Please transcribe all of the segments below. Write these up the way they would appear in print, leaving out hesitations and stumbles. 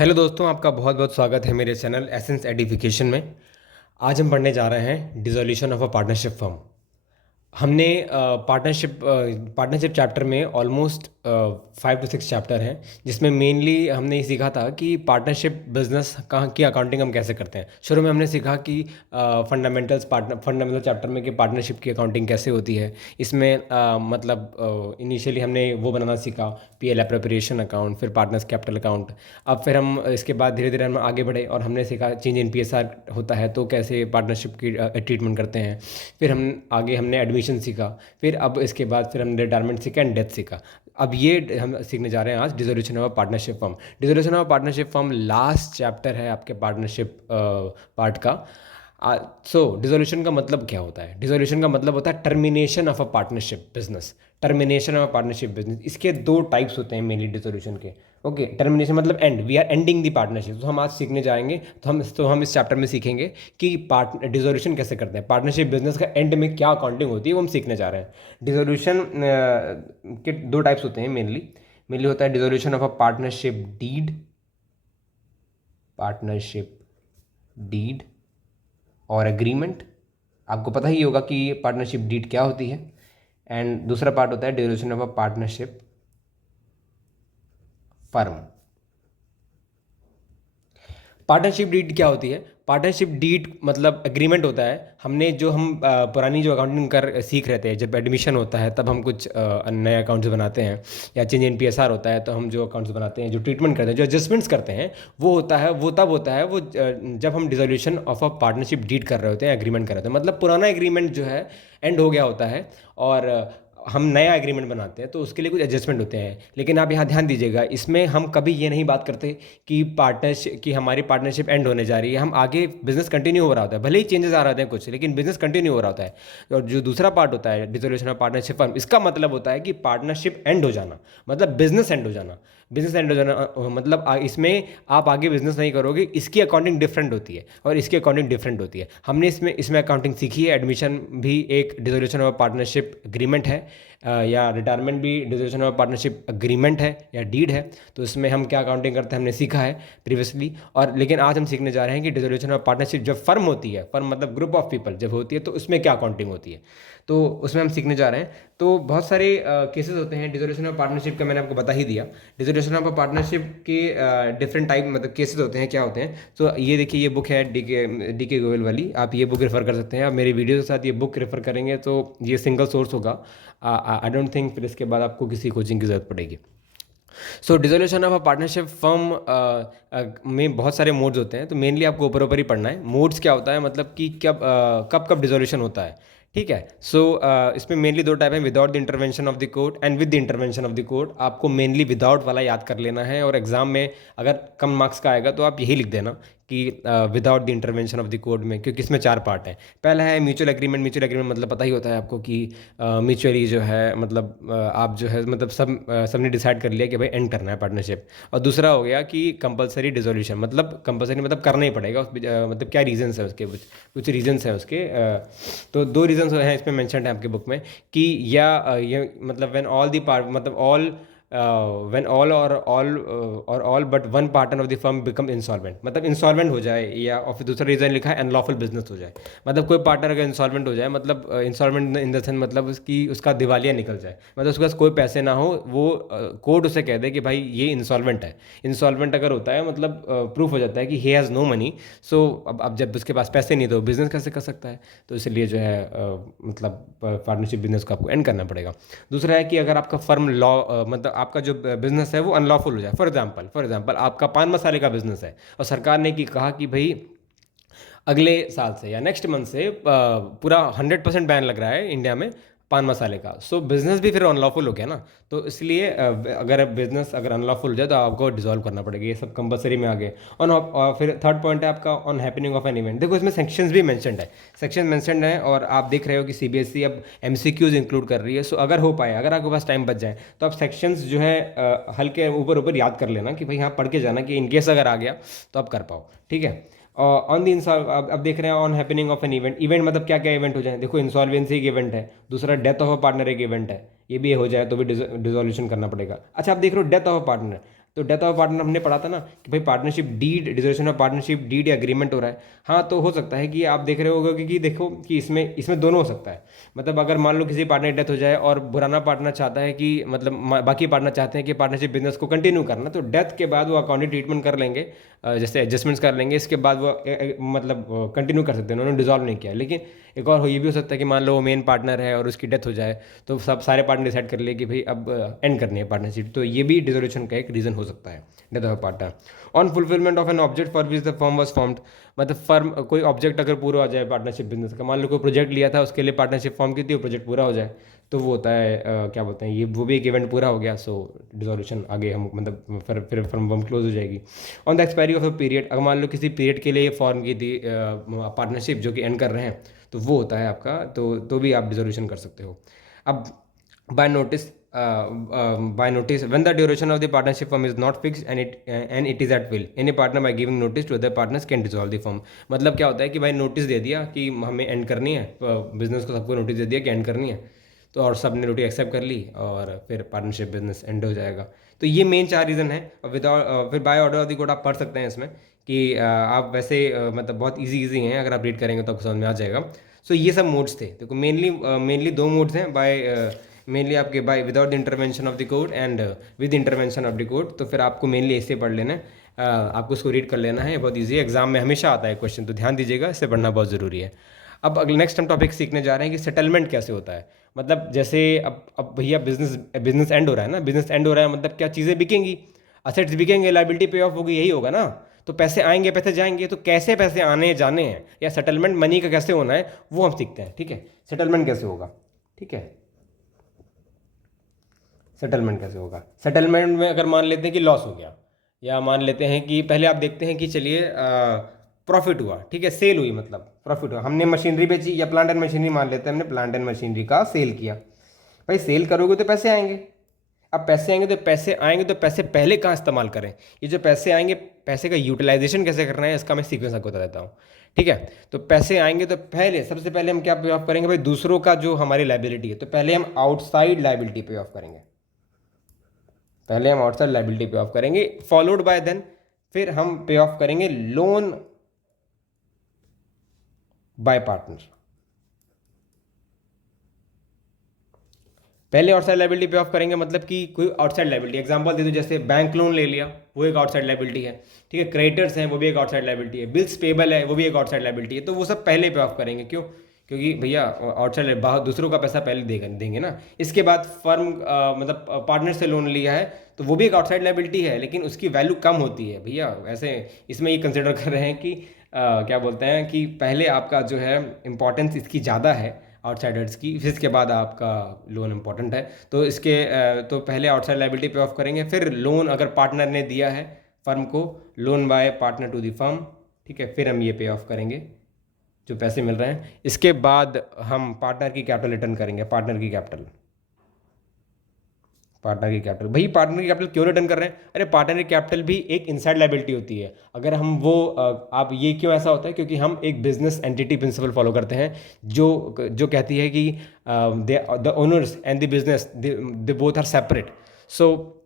Hello दोस्तों, आपका बहुत बहुत स्वागत है मेरे चैनल एसेंस एडिफिकेशन में। आज हम पढ़ने जा रहे हैं dissolution of a partnership firm. हमने पार्टनरशिप चैप्टर में ऑलमोस्ट 5 to 6 चैप्टर हैं, जिसमें मेनली हमने ये सीखा था कि पार्टनरशिप बिजनेस कहाँ की अकाउंटिंग हम कैसे करते हैं। शुरू में हमने सीखा कि फंडामेंटल चैप्टर में कि पार्टनरशिप की अकाउंटिंग कैसे होती है। इसमें मतलब इनिशियली हमने वो बनाना सीखा, पीएल प्रिपरेशन अकाउंट, फिर पार्टनर्स कैपिटल अकाउंट। अब फिर हम इसके बाद धीरे धीरे हम आगे बढ़े और हमने सीखा चेंज इन पीएसआर होता है तो कैसे पार्टनरशिप की ट्रीटमेंट करते हैं। फिर हमने एडमिशन सीखा। फिर अब इसके बाद फिर हमने रिटायरमेंट सीखा एंड डेथ सीखा। अब ये हम सीखने जा रहे हैं आज dissolution of partnership firm. Dissolution of partnership firm last chapter है आपके पार्टनरशिप पार्ट का। सो डिसोल्यूशन का मतलब क्या होता है? डिसोल्यूशन का मतलब होता है termination of a partnership business. Termination of a partnership business, इसके दो टाइप्स होते हैं मेनली डिसोल्यूशन के। ओके, टर्मिनेशन मतलब end, we are ending the partnership. तो हम आज सीखने जाएंगे, तो हम इस चैप्टर में सीखेंगे कि डिसोल्यूशन कैसे करते हैं, पार्टनरशिप बिजनेस का एंड में क्या अकाउंटिंग होती है वो हम सीखने जा रहे हैं। डिसोल्यूशन के दो टाइप्स होते हैं मेनली। मेनली होता है dissolution of a partnership deed और एग्रीमेंट। आपको पता ही होगा कि पार्टनरशिप डीड क्या होती है। एंड दूसरा पार्ट होता है dissolution of a partnership firm. Partnership deed क्या होती है? पार्टनरशिप डीड मतलब एग्रीमेंट होता है। हमने जो हम पुरानी जो अकाउंटिंग कर सीख रहे थे, जब एडमिशन होता है तब हम कुछ नए अकाउंट्स बनाते हैं, या चेंज इन पीएसआर होता है तो हम जो अकाउंट्स बनाते हैं, जो ट्रीटमेंट करते हैं, जो एडजस्टमेंट्स करते हैं, वो होता है, वो तब होता है वो जब हम dissolution of a partnership deed कर रहे होते हैं, एग्रीमेंट कर रहे होते हैं। मतलब पुराना एग्रीमेंट जो है एंड हो गया होता है और हम नया एग्रीमेंट बनाते हैं तो उसके लिए कुछ एडजस्टमेंट होते हैं। लेकिन आप यहाँ ध्यान दीजिएगा, इसमें हम कभी ये नहीं बात करते कि हमारी पार्टनरशिप एंड होने जा रही है। हम आगे बिजनेस कंटिन्यू हो रहा होता है, भले ही चेंजेस आ रहे होते हैं कुछ, लेकिन बिजनेस कंटिन्यू हो रहा होता है। और जो दूसरा पार्ट होता है डिसोल्यूशन ऑफ पार्टनरशिप फर्म, इसका मतलब होता है कि पार्टनरशिप एंड हो जाना, मतलब बिजनेस एंड हो जाना। बिजनेस एंड हो जाना मतलब इसमें आप आगे बिजनेस नहीं करोगे। इसकी अकाउंटिंग डिफरेंट होती है और इसकी अकाउंटिंग डिफरेंट होती है। हमने इसमें अकाउंटिंग सीखी है। एडमिशन भी एक डिसोल्यूशन ऑफ पार्टनरशिप एग्रीमेंट है, या रिटायरमेंट भी डिसोल्यूशन ऑफ पार्टनरशिप एग्रीमेंट है या डीड है। तो इसमें हम क्या अकाउंटिंग करते हैं हमने सीखा है प्रीवियसली। और लेकिन आज हम सीखने जा रहे हैं कि डिसोल्यूशन ऑफ पार्टनरशिप जब फर्म होती है, फर्म मतलब ग्रुप ऑफ पीपल जब होती है, तो उसमें क्या अकाउंटिंग होती है, तो उसमें हम सीखने जा रहे हैं। तो बहुत सारे केसेस होते हैं डिसोल्यूशन ऑफ पार्टनरशिप का, मैंने आपको बता ही दिया। डिसोल्यूशन ऑफ पार्टनरशिप के डिफरेंट टाइप मतलब केसेस होते हैं, क्या होते हैं। तो ये देखिए, ये बुक है डी के गोयल वाली, आप ये बुक रेफर कर सकते हैं। आप मेरी वीडियो के साथ ये बुक रेफर करेंगे तो ये सिंगल सोर्स होगा। आई डोंट थिंक फिर इसके बाद आपको किसी कोचिंग की ज़रूरत पड़ेगी। So dissolution of a partnership firm में बहुत सारे मोड्स होते हैं, तो मेनली आपको ऊपर ऊपर ही पढ़ना है। मोड्स क्या होता है, मतलब कि कब कब डिसोल्यूशन होता है, ठीक है। सो इसमें मेनली दो टाइप हैं, without the intervention of the court and with the intervention of the court. आपको मेनली विदाउट वाला याद कर लेना है, और एग्जाम में अगर कम मार्क्स का आएगा तो आप यही लिख देना कि without the intervention of the court में, क्योंकि इसमें 4 पार्ट हैं। पहला है म्यूचुअल एग्रीमेंट। म्यूचुअल एग्रीमेंट मतलब पता ही होता है आपको कि म्यूचुअली जो है मतलब आप जो है मतलब सबने डिसाइड कर लिया कि भाई एंड करना है पार्टनरशिप। और दूसरा हो गया कि कंपलसरी डिसोल्यूशन, मतलब कंपलसरी मतलब करना ही पड़ेगा मतलब क्या रीजंस है उसके, कुछ कुछ रीजंस हैं उसके। तो 2 रीजंस हैं इसमें मेंशन है आपके बुक में कि ये मतलब व्हेन ऑल द पार्ट मतलब all when all but one partner of the firm become insolvent, मतलब इंसॉल्वेंट हो जाए, या और फिर दूसरा रीजन लिखा है अनलॉफुल बिजनेस हो जाए। मतलब कोई पार्टनर अगर इंसॉल्वेंट हो जाए, मतलब इंसॉल्वेंट इन द सेंस मतलब उसका दिवालिया निकल जाए, मतलब उसके पास कोई पैसे ना हो, वो कोर्ट उसे कह दे कि भाई ये इंसॉल्वेंट है। इंसॉल्वेंट अगर होता है मतलब प्रूफ हो जाता है कि ही हैज़ नो मनी। सो अब जब उसके पास पैसे नहीं तो बिजनेस कैसे कर सकता है, तो इसलिए जो है मतलब पार्टनरशिप बिजनेस को आपको एंड करना पड़ेगा। दूसरा है कि अगर आपका फर्म लॉ मतलब आपका जो बिजनेस है वो अनलॉफुल हो जाए। फॉर एग्जांपल आपका पान मसाले का बिजनेस है और सरकार ने कहा कि भाई अगले साल से या नेक्स्ट मंथ से पूरा 100% बैन लग रहा है इंडिया में पान मसाले का। सो बिजनेस भी फिर अनलॉफुल हो गया ना। तो इसलिए अगर बिजनेस अगर अनलॉफुल हो जाए तो आपको डिसॉल्व करना पड़ेगा। ये सब कंपलसरी में आ गए। और फिर थर्ड पॉइंट है आपका on happening of an event. देखो इसमें सेक्शंस भी मेंशनड है, सेक्शन मेंशनड है, और आप देख रहे हो कि सीबीएसई अब एमसीक्यूज इंक्लूड कर रही है। सो अगर हो पाए, अगर आपके पास टाइम बच जाए, तो आप सेक्शंस जो है हल्के ऊपर ऊपर याद कर लेना कि भाई यहाँ पढ़ के जाना कि इनकेस अगर आ गया तो आप कर पाओ, ठीक है। ऑन द इंसॉल्व अब देख रहे हैं on happening of an event. Event मतलब क्या क्या इवेंट हो जाए, देखो इंसॉल्वेंसी एक इवेंट है, दूसरा डेथ ऑफ अ पार्टनर एक इवेंट है, ये भी हो जाए तो भी डिसोल्यूशन करना पड़ेगा। अच्छा आप देख रहे हो डेथ ऑफ अ पार्टनर, तो डेथ ऑफ पार्टनर हमने पढ़ा था ना कि भाई partnership deed, dissolution of partnership deed या एग्रीमेंट हो रहा है। हाँ, तो हो सकता है कि आप देख रहे होगे कि देखो कि इसमें दोनों हो सकता है। मतलब अगर मान लो किसी पार्टनर की डेथ हो जाए और पुराना पार्टनर चाहता है कि मतलब बाकी पार्टनर चाहते हैं कि पार्टनरशिप बिजनेस को कंटिन्यू करना, तो डेथ के बाद वो अकाउंटिंग ट्रीटमेंट कर लेंगे, जैसे एडजस्टमेंट्स कर लेंगे, इसके बाद वो मतलब कंटिन्यू कर सकते हैं, उन्होंने डिजॉल्व नहीं किया। लेकिन एक और ये भी हो सकता है कि मान लो वो मेन पार्टनर है और उसकी डेथ हो जाए, तो सब सारे पार्टनर डिसाइड कर ले कि भाई अब एंड करनी है पार्टनरशिप, तो ये भी डिसोल्यूशन का एक रीज़न हो सकता है, death of partner. On fulfilment of an object for which the firm was formed, मतलब फर्म कोई ऑब्जेक्ट अगर पूरा हो जाए पार्टनरशिप बिजनेस का, मान लो कोई प्रोजेक्ट लिया था उसके लिए पार्टनरशिप फॉर्म की थी, वो प्रोजेक्ट पूरा हो जाए, तो वो होता है क्या बोलते हैं, ये वो भी एक इवेंट पूरा हो गया, सो डिसोल्यूशन आगे हम मतलब फिर फर्म क्लोज हो जाएगी। On the expiry of a period, अगर मान लो किसी पीरियड के लिए फॉर्म की थी पार्टनरशिप जो कि एंड कर रहे हैं, तो वो होता है आपका, तो भी आप डिसोल्यूशन कर सकते हो। अब by notice, by notice when the duration of the partnership firm is not fixed and it is at will, any partner by giving notice to other partners can dissolve the firm। मतलब क्या होता है कि भाई notice दे दिया कि हमें and करनी है बिजनेस को, सबको नोटिस दे दिया कि एंड करनी है, तो और सब ने नोटिस एक्सेप्ट कर ली और फिर पार्टनरशिप बिजनेस एंड हो जाएगा। तो ये मेन 4 रीज़न है। और विदाउट फिर by order of the court आप पढ़ सकते हैं इसमें कि आप वैसे मतलब बहुत ईजी हैं, अगर आप रीड करेंगे तो आपको समझ में आ जाएगा। सो ये सब मोड्स थे, देखो मेनली 2 मोड्स हैं, बाय मेनली आपके by without the intervention of the court and with intervention of the court. तो फिर आपको मेनली ऐसे पढ़ लेना है, आपको उसको रीड कर लेना है, बहुत ईजी है, एग्जाम में हमेशा आता है क्वेश्चन, तो ध्यान दीजिएगा, इससे पढ़ना बहुत ज़रूरी है। अब अगले नेक्स्ट हम टॉपिक सीखने जा रहे हैं कि सेटलमेंट कैसे होता है। मतलब जैसे अब भैया बिजनेस एंड हो रहा है ना, बिजनेस एंड हो रहा है मतलब क्या, चीज़ें बिकेंगी, असेट्स बिकेंगे, लाइबिलिटी पे ऑफ होगी, यही होगा ना। तो पैसे आएंगे पैसे जाएंगे, तो कैसे पैसे आने जाने हैं या सेटलमेंट मनी का कैसे होना है वो हम सीखते हैं, ठीक है। सेटलमेंट कैसे होगा, ठीक है, सेटलमेंट कैसे होगा। सेटलमेंट में अगर मान लेते हैं कि लॉस हो गया, या मान लेते हैं कि पहले आप देखते हैं कि चलिए प्रॉफिट हुआ, ठीक है, सेल हुई, मतलब प्रॉफिट हुआ, हमने मशीनरी बेची या प्लांट एंड मशीनरी, मान लेते हैं हमने प्लांट एंड मशीनरी का सेल किया। भाई सेल करोगे तो पैसे आएंगे, अब पैसे आएंगे तो पैसे पहले कहाँ इस्तेमाल करें, ये जो पैसे आएंगे पैसे का यूटिलाइजेशन कैसे करना है, इसका मैं सीक्वेंस आपको बता देता हूँ, ठीक है। तो पैसे आएंगे तो सबसे पहले हम क्या पे ऑफ करेंगे, भाई दूसरों का जो हमारी लाइबिलिटी है, तो पहले हम आउटसाइड लाइबिलिटी पे ऑफ करेंगे, पहले हम आउटसाइड लाइबिलिटी पे ऑफ करेंगे, फॉलोड बाय देन फिर हम पे ऑफ करेंगे लोन बाय पार्टनर। पहले आउटसाइड लाइबिलिटी पे ऑफ करेंगे, मतलब कि कोई आउटसाइड लाइबिलिटी, एग्जांपल दे दो, जैसे बैंक लोन ले लिया, वो एक आउटसाइड लाइबिलिटी है, ठीक है। क्रेडिटर्स हैं, वो भी एक आउटसाइड लाइबिलिटी है। बिल्स पेबल है, वो भी एक आउटसाइड लाइबिलिटी है। तो वो सब पहले पे ऑफ करेंगे, क्यों, क्योंकि भैया आउटसाइड दूसरों का पैसा पहले देंगे ना। इसके बाद फर्म मतलब पार्टनर से लोन लिया है, तो वो भी एक आउटसाइड लाइबिलिटी है, लेकिन उसकी वैल्यू कम होती है भैया। ऐसे इसमें ये कंसिडर कर रहे हैं कि क्या बोलते हैं कि पहले आपका जो है इंपॉर्टेंस इसकी ज़्यादा है आउटसाइडर्स की, फिर इसके बाद आपका लोन इंपॉर्टेंट है। तो तो पहले आउटसाइड लाइबिलिटी पे ऑफ करेंगे, फिर लोन अगर पार्टनर ने दिया है फर्म को, loan by partner to the firm, ठीक है, फिर हम ये पे ऑफ करेंगे जो पैसे मिल रहे हैं। इसके बाद हम पार्टनर की कैपिटल रिटर्न करेंगे, भाई पार्टनर की कैपिटल क्यों रिटर्न कर रहे हैं, अरे पार्टनर की कैपिटल भी एक इनसाइड लाइबिलिटी होती है। अगर हम वो आप ये क्यों ऐसा होता है, क्योंकि हम एक बिजनेस एंटिटी प्रिंसिपल फॉलो करते हैं जो जो कहती है कि the owners and the business they both are separate. So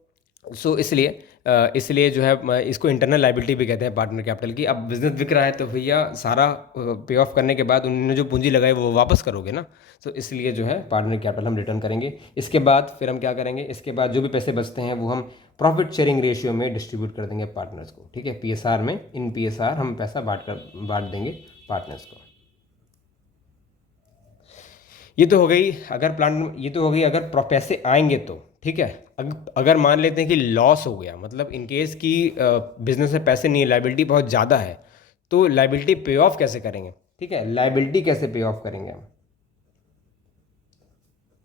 इसलिए जो है इसको इंटरनल लाइबिलिटी भी कहते हैं पार्टनर कैपिटल की। अब बिजनेस बिक रहा है तो भैया सारा पे ऑफ करने के बाद उन्होंने जो पूंजी लगाई वो वापस करोगे ना, तो इसलिए जो है पार्टनर कैपिटल हम रिटर्न करेंगे। इसके बाद फिर हम क्या करेंगे, इसके बाद जो भी पैसे बचते हैं वो हम प्रॉफिट शेयरिंग रेशियो में डिस्ट्रीब्यूट कर देंगे पार्टनर्स को, ठीक है। पीएसआर में, इन पीएसआर हम पैसा बांट देंगे पार्टनर्स को। ये तो हो गई ये तो हो गई अगर पैसे आएंगे तो, ठीक है। अगर मान लेते हैं कि लॉस हो गया, मतलब इन केस की बिजनेस में पैसे नहीं है, लाइबिलिटी बहुत ज़्यादा है, तो लाइबिलिटी पे ऑफ कैसे करेंगे, ठीक है। लाइबिलिटी कैसे पे ऑफ करेंगे हम,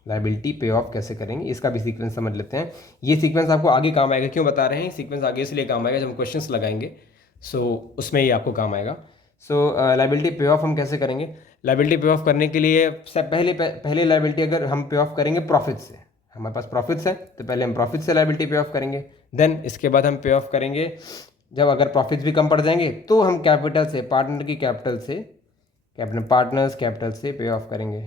लाइबिलिटी पे ऑफ कैसे करेंगे, इसका भी सीक्वेंस समझ लेते हैं। ये सीक्वेंस आपको आगे काम आएगा, क्यों बता रहे हैं, सीक्वेंस आगे इसलिए काम आएगा जब हम क्वेश्चंस लगाएंगे, सो उसमें ये आपको काम आएगा। सो लाइबिलिटी पे ऑफ हम कैसे करेंगे, लाइबिलिटी पे ऑफ करने के लिए पहले लाइबिलिटी अगर हम पे ऑफ करेंगे प्रॉफिट से, हमारे पास प्रॉफिट्स है तो पहले हम प्रॉफिट से लाइबिलिटी पे ऑफ करेंगे। देन इसके बाद हम पे ऑफ करेंगे, जब अगर प्रॉफिट्स भी कम पड़ जाएंगे तो हम कैपिटल से, पार्टनर की कैपिटल से, पार्टनर्स कैपिटल से पे ऑफ करेंगे,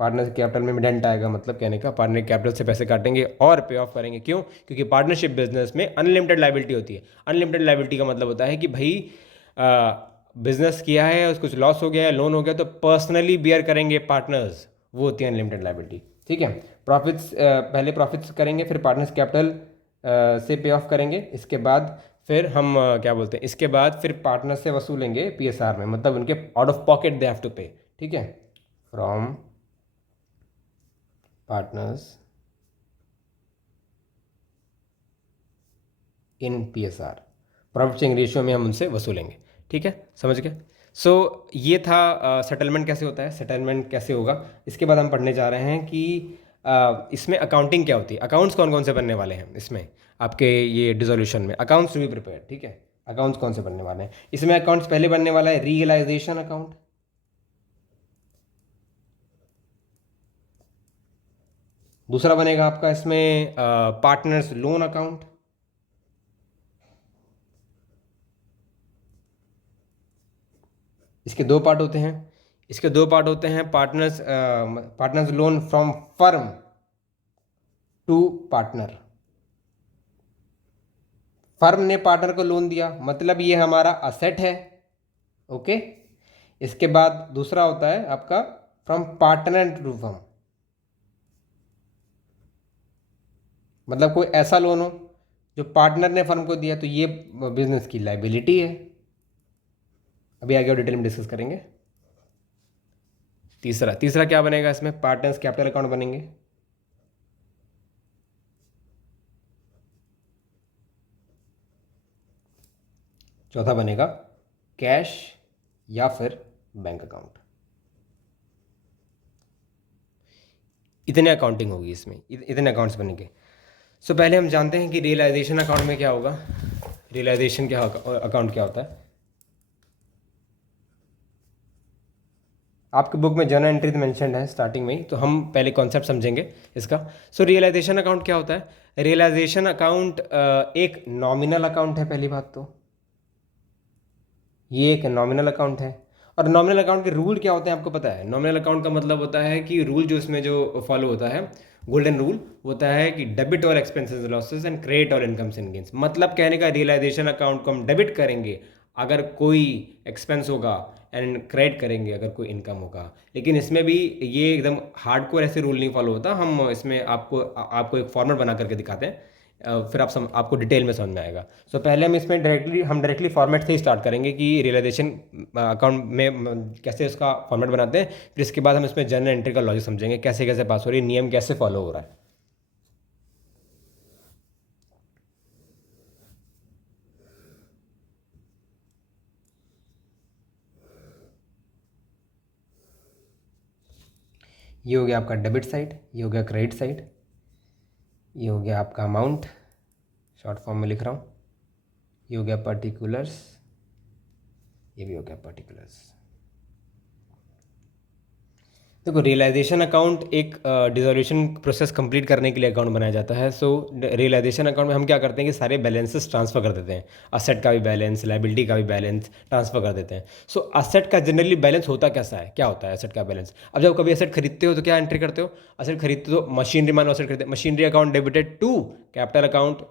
पार्टनर कैपिटल में मिडेंट आएगा, मतलब कहने का पार्टनर कैपिटल से पैसे काटेंगे और पे ऑफ करेंगे। क्यों? क्योंकि पार्टनरशिप बिजनेस में अनलिमिटेड लाइबिलिटी होती है। अनलिमिटेड लाइबिलिटी का मतलब होता है कि भाई बिजनेस किया है, उसको कुछ लॉस हो गया है, लोन हो गया, तो पर्सनली बियर करेंगे पार्टनर्स, वो होती है अनलिमिटेड लाइबिलिटी। ठीक है, प्रॉफिट्स पहले प्रॉफिट्स करेंगे, फिर पार्टनर्स कैपिटल से पे ऑफ करेंगे, इसके बाद फिर हम क्या बोलते हैं, इसके बाद फिर पार्टनर से वसूलेंगे पीएसआर में, मतलब उनके out of pocket they have to pay. ठीक है, from partners in PSR, profit sharing ratio में हम उनसे वसूलेंगे। ठीक है, समझ गए? सो ये था सेटलमेंट कैसे होता है, सेटलमेंट कैसे होगा। इसके बाद हम पढ़ने जा रहे हैं कि इसमें अकाउंटिंग क्या होती है, अकाउंट्स कौन कौन से बनने वाले हैं इसमें, आपके ये डिसोल्यूशन में अकाउंट्स टू बी प्रिपेयर। ठीक है, अकाउंट्स कौन से बनने वाले हैं इसमें? अकाउंट्स पहले बनने वाला है रियलाइजेशन अकाउंट, दूसरा बनेगा आपका इसमें पार्टनर्स लोन अकाउंट, इसके दो पार्ट होते हैं, इसके दो पार्ट होते हैं, partners loan from firm to partner. Firm ने पार्टनर को लोन दिया, मतलब ये हमारा असेट है। ओके, इसके बाद दूसरा होता है आपका फ्रॉम पार्टनर टू फर्म, मतलब कोई ऐसा लोन हो जो पार्टनर ने फर्म को दिया, तो ये बिजनेस की लाइबिलिटी है। अभी आगे और डिटेल में डिस्कस करेंगे। तीसरा तीसरा क्या बनेगा इसमें? पार्टनर्स कैपिटल अकाउंट बनेंगे। चौथा बनेगा कैश या फिर बैंक अकाउंट। इतने अकाउंटिंग होगी इसमें, इतने अकाउंट्स बनेंगे। सो पहले हम जानते हैं कि रियलाइजेशन अकाउंट में क्या होगा, रियलाइजेशन क्या अकाउंट क्या होता है। आपके बुक में जर्नल एंट्री मेंशन्ड है स्टार्टिंग में ही, तो हम पहले कॉन्सेप्ट समझेंगे इसका। सो रियलाइजेशन अकाउंट क्या होता है? रियलाइजेशन अकाउंट एक नॉमिनल अकाउंट है, पहली बात तो ये एक नॉमिनल अकाउंट है। और नॉमिनल अकाउंट के रूल क्या होते हैं आपको पता है? नॉमिनल अकाउंट का मतलब होता है कि रूल जो इसमें जो फॉलो होता है, गोल्डन रूल होता है कि डेबिट और एक्सपेंसेस लॉसेस एंड क्रेडिट और इनकम्स एंड गेन्स। मतलब कहने का रियलाइजेशन अकाउंट को हम डेबिट करेंगे अगर कोई एक्सपेंस होगा एंड क्रेडिट करेंगे अगर कोई इनकम होगा। लेकिन इसमें भी ये एकदम हार्डकोर ऐसे रूल नहीं फॉलो होता। हम इसमें आपको एक फॉर्मेट बना करके दिखाते हैं, फिर आपको डिटेल में समझ में आएगा। सो पहले हम इसमें डायरेक्टली फॉर्मेट से ही स्टार्ट करेंगे कि रियलाइजेशन अकाउंट में कैसे उसका फॉर्मेट बनाते हैं। फिर इसके बाद हम इसमें जर्नल एंट्री का लॉजिक समझेंगे, कैसे कैसे पास हो रही है, नियम कैसे फॉलो हो रहा है। ये हो गया आपका डेबिट साइड, ये हो गया क्रेडिट साइड, ये हो गया आपका अमाउंट, शॉर्ट फॉर्म में लिख रहा हूँ, ये हो गया पर्टिकुलर्स, ये भी हो गया पर्टिकुलर्स। देखो, रियलाइजेशन अकाउंट एक डिसोल्यूशन प्रोसेस कंप्लीट करने के लिए अकाउंट बनाया जाता है। सो रियलाइजेशन अकाउंट में हम क्या करते हैं कि सारे बैलेंसेस ट्रांसफ़र कर देते हैं, असेट का भी बैलेंस, लाइबिलिटी का भी बैलेंस ट्रांसफ़र कर देते हैं। सो असेट का जनरली बैलेंस होता कैसा है, क्या होता है असेट का बैलेंस? अब जब कभी असेट खरीदते हो तो क्या एंट्री करते हो? असेट खरीदते हो, मशीनरी मान लो असेट खरीदते, machinery account debited to capital account,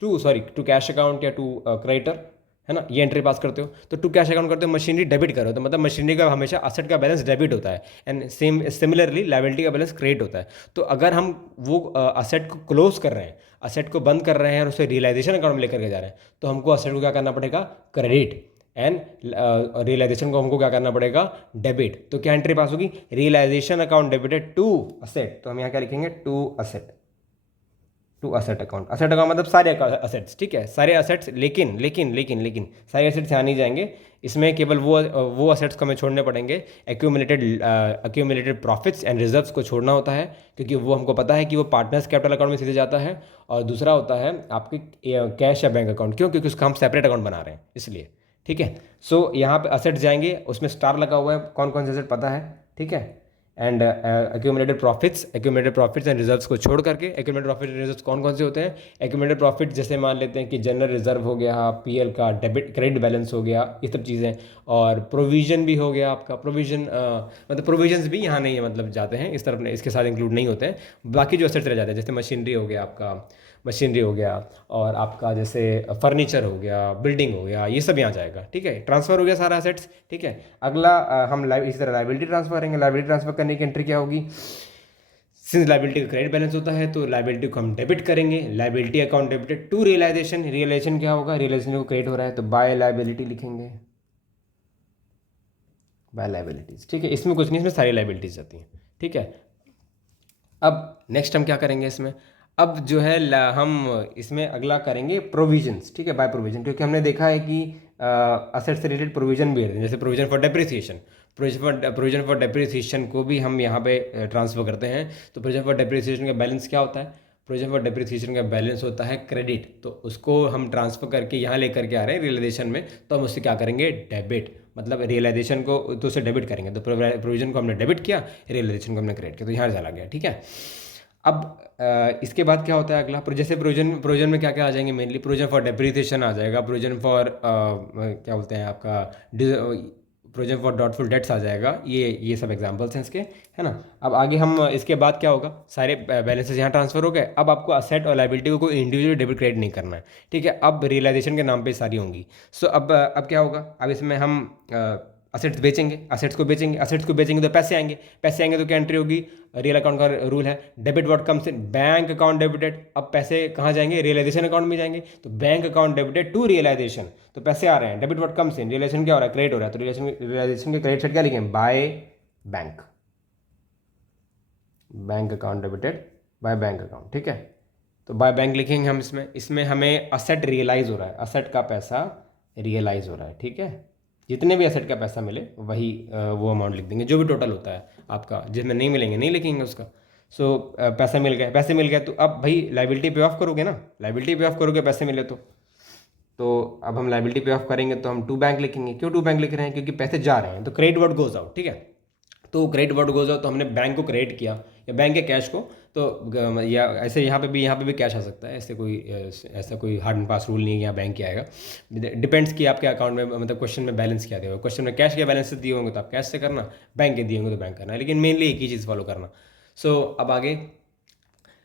to cash account या टू क्रेडिटर, है ना, ये एंट्री पास करते हो। तो टू कैश अकाउंट करते हो, मशीनरी डेबिट करो, तो मतलब मशीनरी का हमेशा असेट का बैलेंस डेबिट होता है एंड सिमिलरली लायबिलिटी का बैलेंस क्रेडिट होता है। तो अगर हम वो असेट को क्लोज कर रहे हैं, असेट को बंद कर रहे हैं और उसे रियलाइजेशन अकाउंट में लेकर के जा रहे हैं, तो हमको असेट को क्या करना पड़ेगा? क्रेडिट, एंड रियलाइजेशन को हमको क्या करना पड़ेगा? डेबिट। तो क्या एंट्री पास होगी? Realisation account debited to asset, तो हम यहाँ क्या लिखेंगे? To asset, to asset account. Asset account मतलब सारे असेट्स, ठीक है, सारे असेट्स। लेकिन लेकिन लेकिन लेकिन सारे असेट्स यहाँ नहीं जाएंगे, इसमें केवल वो असेट्स को हमें छोड़ने पड़ेंगे, एक्यूमुलेटेड प्रॉफिट्स एंड रिजर्व्स को छोड़ना होता है, क्योंकि वो हमको पता है कि वो पार्टनर्स कैपिटल अकाउंट में सीधे जाता है। और दूसरा होता है आपके कैश या बैंक अकाउंट। क्यों? क्योंकि उसका हम सेपरेट अकाउंट बना रहे हैं इसलिए। ठीक है, सो यहाँ पे असेट्स जाएंगे, उसमें स्टार लगा हुआ है, कौन कौन से असेट पता है, ठीक है। And accumulated profits and reserves को छोड़ करके। एक्यूमुलेटेड प्रॉफिट एंड रिजर्व्स कौन कौन से होते हैं? एक्यूमुलेटेड प्रॉफिट जैसे मान लेते हैं कि जनरल रिजर्व हो गया, पीएल का डेबिट क्रेडिट बैलेंस हो गया, ये सब चीज़ें। और प्रोविजन भी हो गया आपका, प्रोविजन मतलब प्रोविजन्स भी यहाँ नहीं है, मतलब जाते हैं इस तरफ, इसके साथ इंक्लूड नहीं होते हैं। बाकी जो असेट्स रह जाते हैं जैसे मशीनरी हो गया आपका, मशीनरी हो गया, और आपका जैसे फर्नीचर हो गया, बिल्डिंग हो गया, ये सब यहाँ जाएगा। ठीक है, ट्रांसफ़र हो गया सारा असेट्स। ठीक है, अगला हम इसी तरह लाइबिलिटी ट्रांसफ़र करेंगे। लाइबिलिटी ट्रांसफ़र करने की एंट्री क्या होगी? सिंस लाइबिलिटी का क्रेडिट बैलेंस होता है तो लाइबिलिटी को हम डेबिट करेंगे। Liability account debited to realisation. Realisation क्या होगा? रियलाइजेशन को क्रेडिट हो रहा है तो बाय लाइबिलिटी लिखेंगे, बाय लाइबिलिटीज। ठीक है, इसमें कुछ नहीं, इसमें सारी लाइबिलिटीज जाती हैं। ठीक है, अब नेक्स्ट हम क्या करेंगे इसमें? अब जो है हम इसमें अगला करेंगे प्रोविजंस। ठीक है, बाय प्रोविजन, क्योंकि हमने देखा है कि असेट से रिलेटेड प्रोविजन भी रहते हैं, जैसे provision for depreciation. Provision for depreciation को भी हम यहाँ पे ट्रांसफर करते हैं। तो प्रोविजन फॉर डेप्रिसिएशन का बैलेंस क्या होता है? प्रोविजन फॉर डेप्रिसिएशन का बैलेंस होता है क्रेडिट, तो उसको हम ट्रांसफर करके यहाँ लेकर के आ रहे हैं रियलाइजेशन में, तो हम उससे क्या करेंगे? डेबिट, मतलब रियलाइजेशन को तो उसे डेबिट करेंगे। तो प्रोविजन को हमने डेबिट किया, रियलाइजेशन को हमने क्रेडिट किया, तो यहाँ चला गया। ठीक है, अब इसके बाद क्या होता है अगला? जैसे प्रोविजन में क्या क्या आ जाएंगे? मेनली प्रोविजन फॉर डेप्रिसिएशन आ जाएगा, प्रोविजन फॉर क्या बोलते हैं आपका, प्रोविजन फॉर डॉटफुल डेट्स आ जाएगा। ये सब एग्जांपल्स हैं इसके, है ना। अब आगे हम इसके बाद क्या होगा? सारे बैलेंसेस यहाँ ट्रांसफर हो गए। अब आपको असेट और लाइबिलिटी को कोई इंडिविजुअल डेबिट क्रेडिट नहीं करना है। ठीक है, अब रियलाइजेशन के नाम पे सारी होंगी। सो अब क्या होगा? अब इसमें हम असेट्स बेचेंगे, असेट्स को बेचेंगे तो पैसे आएंगे, पैसे आएंगे तो क्या एंट्री होगी? रियल अकाउंट का रूल है, debit what comes in bank account debited. अब पैसे कहाँ जाएंगे? रियलाइजेशन अकाउंट में जाएंगे, तो bank account debited to realisation, तो पैसे आ रहे हैं। Debit what comes in, realisation क्या हो रहा है? क्रेडिट हो रहा है, तो रियलाइजेशन के क्रेडिट साइड क्या लिखेंगे? By bank, bank account debited by bank account. ठीक है, तो बाय बैंक लिखेंगे हम इसमें हमें असेट रियलाइज हो रहा है, असेट का पैसा रियलाइज हो रहा है। ठीक है, जितने भी असेट का पैसा मिले वही वो अमाउंट लिख देंगे, जो भी टोटल होता है आपका। जिसमें नहीं मिलेंगे नहीं लिखेंगे उसका। सो पैसे मिल गए तो अब भाई लाइबिलिटी पे ऑफ करोगे ना, लाइबिलिटी पे ऑफ करोगे पैसे मिले तो अब हम लाइबिलिटी पे ऑफ करेंगे तो हम टू बैंक लिखेंगे। क्यों टू बैंक लिख रहे हैं? क्योंकि पैसे जा रहे हैं, तो क्रेडिट व्हाट गोज आउट। ठीक है, तो क्रेडिट व्हाट गोज आउट, तो हमने बैंक को क्रेडिट किया या बैंक के कैश को, तो या ऐसे यहाँ पे भी कैश आ सकता है। ऐसा कोई हार्ड एंड फास्ट रूल नहीं है यहाँ बैंक क्या आएगा, डिपेंड्स कि आपके अकाउंट में, मतलब क्वेश्चन में बैलेंस क्या दिया होगा। क्वेश्चन में कैश के बैलेंस दिए होंगे तो आप कैश से करना, बैंक के दिए होंगे तो बैंक करना, लेकिन मेनली एक ही चीज़ फॉलो करना। सो अब आगे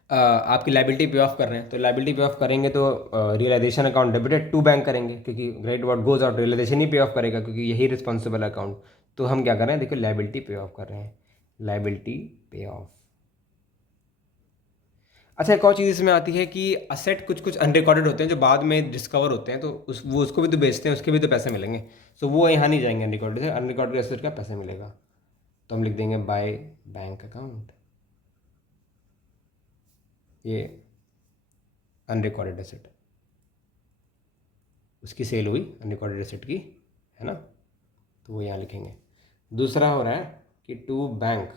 आपकी लाइबिलिटी पे ऑफ कर रहे हैं, तो लाइबिलिटी पे ऑफ करेंगे तो realisation account debited to bank करेंगे, क्योंकि credit what goes out realisation ही पे ऑफ करेगा, क्योंकि यही रिस्पॉन्सिबल अकाउंट। तो हम क्या कर रहे हैं? देखो, लाइबिलिटी पे ऑफ कर रहे हैं, लाइबिलिटी पे ऑफ। अच्छा, एक और चीज़ इसमें आती है कि असेट कुछ कुछ अनरिकॉर्डेड होते हैं जो बाद में डिस्कवर होते हैं, तो उसको भी तो बेचते हैं, उसके भी तो पैसे मिलेंगे। सो वो यहाँ नहीं जाएंगे अनरिकॉर्डेड से, अनरिकॉर्डेड असेट का पैसे मिलेगा, तो हम लिख देंगे बाय बैंक अकाउंट। ये अनरिकॉर्डेड एसेट, उसकी सेल हुई अनरिकॉर्डेड एसेट की, है ना, तो वो यहाँ लिखेंगे। दूसरा हो रहा है कि टू बैंक,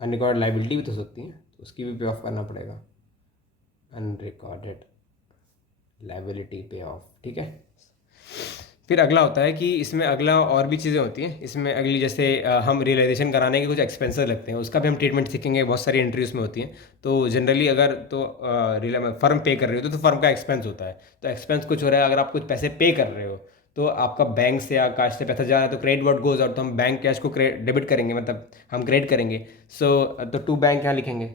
अनरिकॉर्डेड लाइबिलिटी भी तो हो सकती है, तो उसकी भी पे ऑफ करना पड़ेगा, अनरिकॉर्डेड लाइबिलिटी पे ऑफ। ठीक है, फिर अगला होता है कि इसमें अगला और भी चीज़ें होती हैं इसमें। अगली जैसे हम रियलाइजेशन कराने के कुछ एक्सपेंसेस लगते हैं, उसका भी हम ट्रीटमेंट सीखेंगे, बहुत सारी एंट्री उसमें होती हैं। तो जनरली अगर तो फर्म पे कर रही हो तो फर्म का एक्सपेंस होता है, तो एक्सपेंस कुछ हो रहा है, अगर आप कुछ पैसे पे कर रहे हो तो आपका बैंक से या कैश से पैसा जा रहा है, तो क्रेडिट व्हाट गोज आउट, तो हम बैंक कैश को डेबिट करेंगे, मतलब हम क्रेडिट करेंगे। सो तो टू बैंक यहाँ लिखेंगे,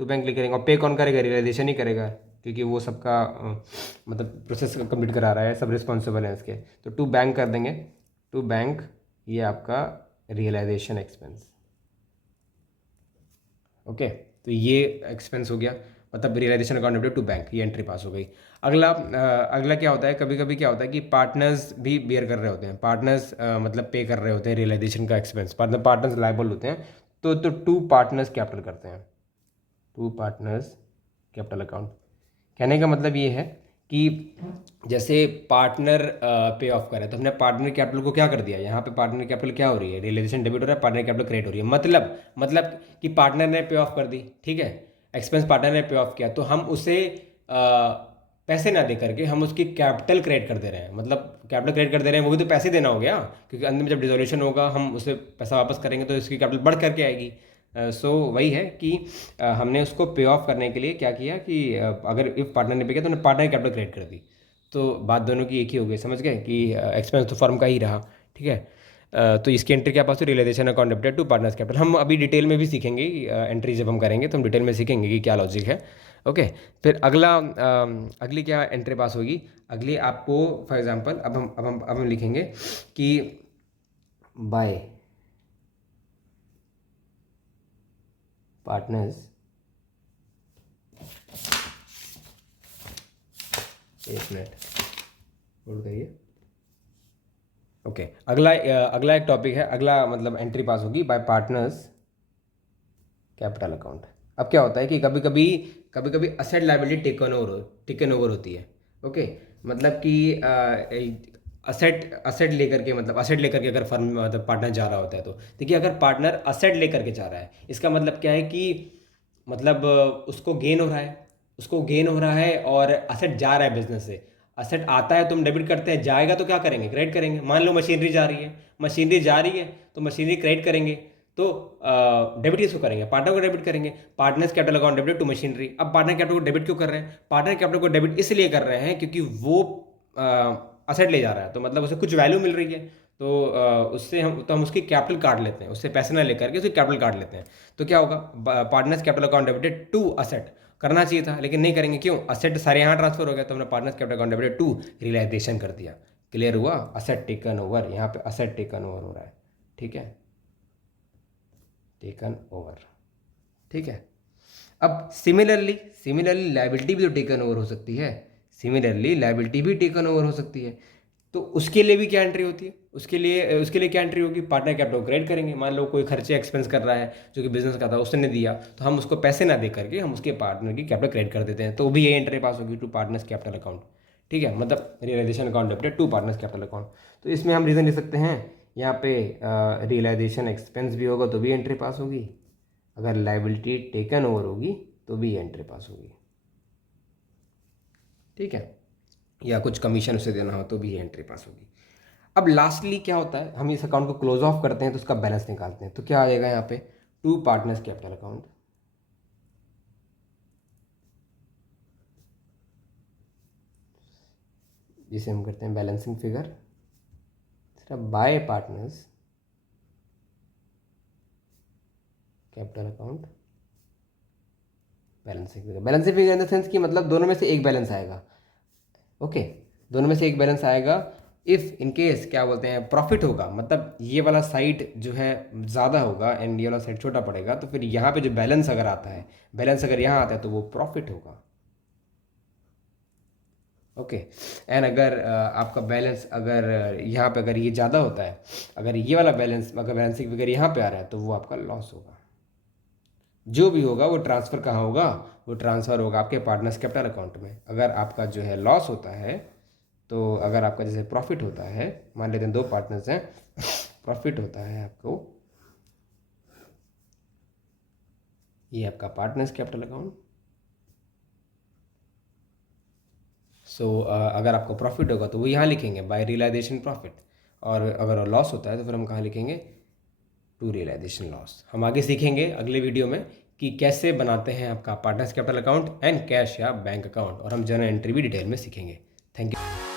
टू बैंक लिखेंगे, और पे कौन करेगा? रियलाइजेशन ही करेगा, क्योंकि वो सबका मतलब प्रोसेस कंप्लीट करा रहा है, सब रिस्पॉन्सिबल हैं इसके। तो टू बैंक कर देंगे, टू बैंक, ये आपका रियलाइजेशन एक्सपेंस। ओके, तो ये एक्सपेंस हो गया, मतलब realisation account debited to bank, ये एंट्री पास हो गई। अगला क्या होता है? कभी कभी क्या होता है कि पार्टनर्स भी बेयर कर रहे होते हैं, पार्टनर्स मतलब पे कर रहे होते हैं रियलाइजेशन का एक्सपेंस, मतलब पार्टनर्स लायबल होते हैं। तो टू पार्टनर्स कैपिटल करते हैं, टू पार्टनर्स कैपिटल अकाउंट। कहने का मतलब ये है कि जैसे पार्टनर पे ऑफ करे, तो हमने पार्टनर कैपिटल को क्या कर दिया? यहाँ पे पार्टनर कैपिटल क्या हो रही है? रियलाइजेशन डेबिट हो रहा है, पार्टनर कैपिटल क्रेडिट हो रही है। मतलब कि पार्टनर ने पे ऑफ कर दी, ठीक है, एक्सपेंस पार्टनर ने पे ऑफ किया, तो हम उसे पैसे ना दे करके हम उसकी कैपिटल क्रेडिट कर दे रहे हैं, मतलब कैपिटल क्रेडिट कर दे रहे हैं, वो भी तो पैसे देना हो गया, क्योंकि अंत में जब डिसोल्यूशन होगा हम उसे पैसा वापस करेंगे तो इसकी कैपिटल बढ़ करके आएगी, सो वही है कि हमने उसको पे ऑफ करने के लिए क्या किया कि अगर इफ पार्टनर ने पे किया तो उन्हें पार्टनर कैपिटल क्रिएट कर दी। तो बात दोनों की एक ही हो गई, समझ गए कि एक्सपेंस तो फर्म का ही रहा। ठीक है। तो इसकी एंट्री क्या पास हुई, realisation account debited to partners capital. हम अभी डिटेल में भी सीखेंगे, एंट्री जब हम करेंगे तो हम डिटेल में सीखेंगे कि क्या लॉजिक है। ओके। फिर अगली क्या एंट्री पास होगी, अगली आपको फॉर एग्जांपल अब हम लिखेंगे कि बाय पार्टनर्स, एक मिनट होल्ड करिए। ओके। अगला एक टॉपिक है, अगला मतलब एंट्री पास होगी बाय पार्टनर्स कैपिटल अकाउंट। अब क्या होता है कि कभी कभी असेट लायबिलिटी टेकन ओवर होती है। ओके। मतलब कि असेट लेकर के अगर फर्म मतलब पार्टनर जा रहा होता है, तो देखिए अगर पार्टनर असेट लेकर के जा रहा है, इसका मतलब क्या है कि मतलब उसको गेन हो रहा है और असेट जा रहा है बिजनेस से। असेट आता है तो हम डेबिट करते हैं, जाएगा तो क्या करेंगे, क्रेडिट करेंगे। मान लो मशीनरी जा रही है तो मशीनरी क्रेडिट करेंगे। तो डेबिट किसको करेंगे, पार्टनर को डेबिट करेंगे। Partners capital account debit to machinery. अब पार्टनर कैपिटल को डेबिट क्यों कर रहे हैं, पार्टनर कैपिटल को डेबिट इसलिए कर रहे हैं क्योंकि वो असेट ले जा रहा है, तो मतलब उसे कुछ वैल्यू मिल रही है। तो हम उसकी कैपिटल काट लेते हैं, उससे पैसे ना लेकर के उसकी कैपिटल काट लेते हैं। तो क्या होगा, partners capital account debited to asset करना चाहिए था, लेकिन नहीं करेंगे। क्यों, असेट सारे यहाँ ट्रांसफर हो गए, तो हमने partners capital account debited to realisation कर दिया। क्लियर हुआ, असेट टेकन ओवर, यहाँ पे असेट टेकन ओवर हो रहा है। ठीक है, टेकन ओवर। ठीक है। अब सिमिलरली लायबिलिटी भी तो टेकन ओवर हो सकती है, तो उसके लिए भी क्या एंट्री होती है, उसके लिए क्या एंट्री होगी, पार्टनर कैपिटल क्रेडिट करेंगे। मान लो कोई खर्चे एक्सपेंस कर रहा है जो कि बिजनेस का था, उसने दिया, तो हम उसको पैसे ना दे करके हम उसके पार्टनर की कैपिटल क्रेडिट कर देते हैं, तो भी ये एंट्री पास होगी टू पार्टनर्स कैपिटल अकाउंट। ठीक है, मतलब realisation account debited to partners capital account. तो इसमें हम रीज़न ले सकते हैं, यहाँ पे रियलाइजेशन एक्सपेंस भी होगा तो भी एंट्री पास होगी, अगर लाइबिलिटी टेकन ओवर होगी तो भी एंट्री पास होगी। ठीक है, या कुछ कमीशन उसे देना हो तो भी एंट्री पास होगी। अब लास्टली क्या होता है, हम इस अकाउंट को क्लोज ऑफ करते हैं तो उसका बैलेंस निकालते हैं। तो क्या आएगा यहाँ पे, टू पार्टनर्स कैपिटल अकाउंट, जिसे हम करते हैं balancing figure, bye partners capital account balancing figure in the sense कि मतलब दोनों में से एक बैलेंस आएगा। ओके, दोनों में से एक बैलेंस आएगा। इफ़ इन केस क्या बोलते हैं, प्रॉफिट होगा, मतलब ये वाला साइड जो है ज़्यादा होगा एंड ये वाला साइड छोटा पड़ेगा, तो फिर यहाँ पे जो बैलेंस अगर आता है, बैलेंस अगर यहाँ आता है तो वो प्रॉफिट होगा। ओके। एंड अगर आपका बैलेंस अगर यहाँ पे अगर ये ज़्यादा होता है, अगर ये वाला बैलेंस अगर बैलेंसिंग फिगर यहाँ पे आ रहा है, तो वो आपका लॉस होगा। जो भी होगा वो ट्रांसफ़र कहाँ होगा, वो ट्रांसफ़र होगा आपके पार्टनर्स कैपिटल अकाउंट में। अगर आपका जो है लॉस होता है, तो अगर आपका जैसे प्रॉफिट होता है, मान लेते हैं दो पार्टनर्स हैं, प्रॉफिट होता है आपको, ये आपका पार्टनर्स कैपिटल अकाउंट। सो अगर आपको प्रॉफिट होगा तो वो यहाँ लिखेंगे बाय रियलाइजेशन प्रॉफिट, और अगर लॉस होता है तो फिर हम कहाँ लिखेंगे, टू रियलाइजेशन लॉस। हम आगे सीखेंगे अगले वीडियो में कि कैसे बनाते हैं आपका partners capital account and cash या बैंक अकाउंट, और हम जर्नल एंट्री भी डिटेल में सीखेंगे। Thank you.